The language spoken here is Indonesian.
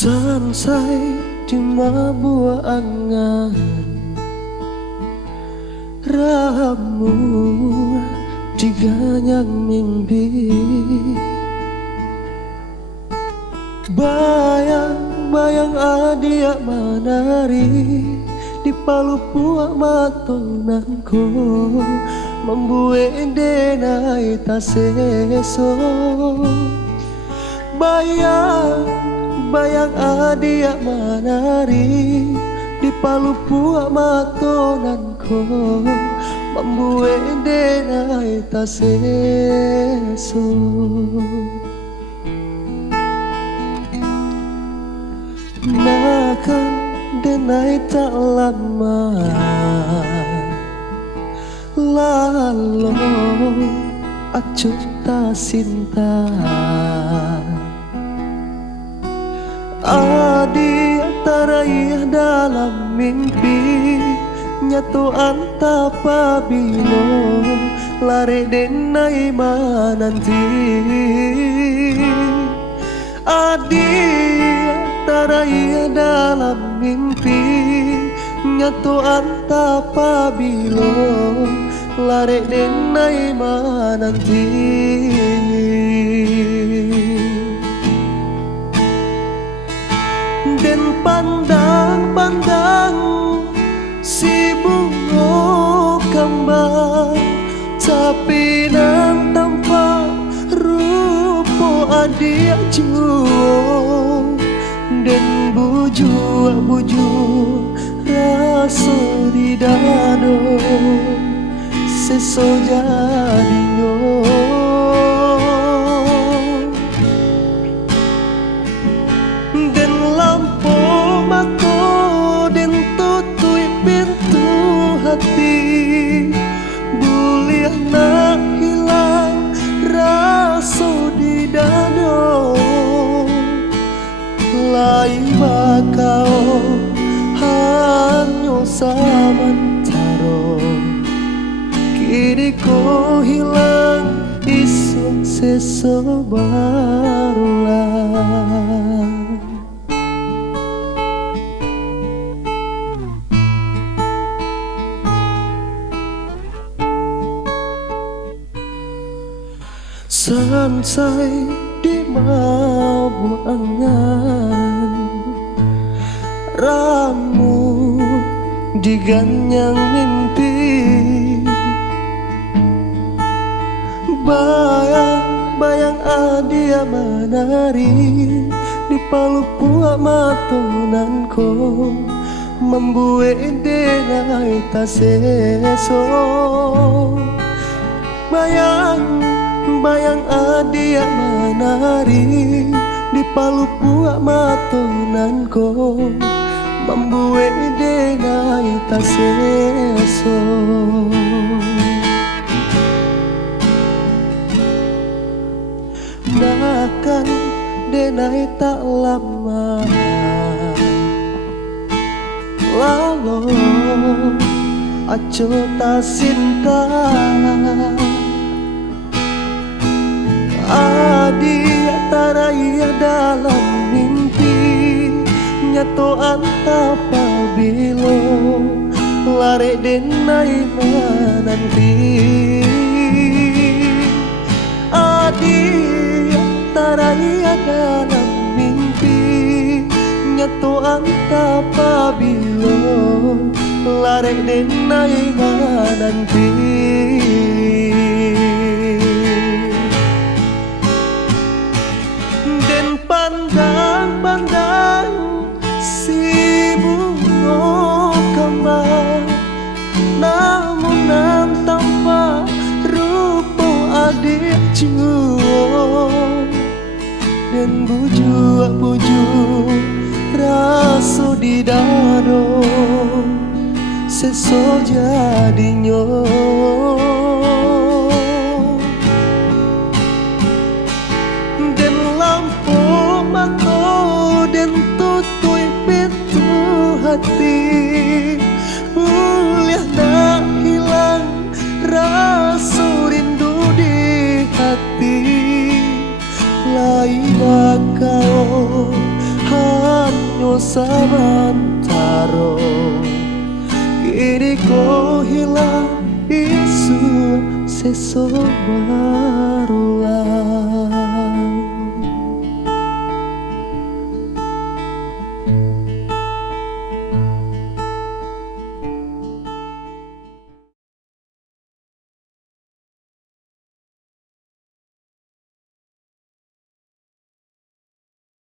Sansai di mabua angan ramu diganyang mimpi. Bayang-bayang adia manari di palu puak matonanku membuat denai taseso. Bayang adia manari di palu puak matonanku membuat denai taseso. Makan denai tak lama lalu acuh tak cinta. Adi tarayah dalam mimpi nyatu antapa bino lare denai mananti. Adi tarayah dalam mimpi nyatu antapa bino lare denai mananti. Dan pandang-pandang si bunga kembang tapi nan tanpa rupo adik juo. Dan buju rasa di dado seso jadinya. Dan lampu mata dan tutui pintu hati boleh nak hilang rasa di dado. Lai bakau hanya samantara kini ko hilang isu sesebarulah. Sansai di mabuk angan ramu diganyang mimpi. Bayang adia manari di palu puak matonanku membuat denai taseso. Bayang adia manari di palu puak matonanku membuat denai taseso. Makan denai tak lama lalu acuh tak cinta. Adi taraya dalam mimpi nyatu antapa bilo lare denai mananti. Adi taraya dalam mimpi nyatu antapa bilo lare denai mananti. Pandang-pandang si bunga kembang namun nan tanpa rupo adik juo. Dan buju rasa di dado seso jadinya. Dan lampu mata dan tutui pintu hati boleh nak hilang rasa rindu di hati. Lai bakal samantaro, kini kau hilang isu sesomaro.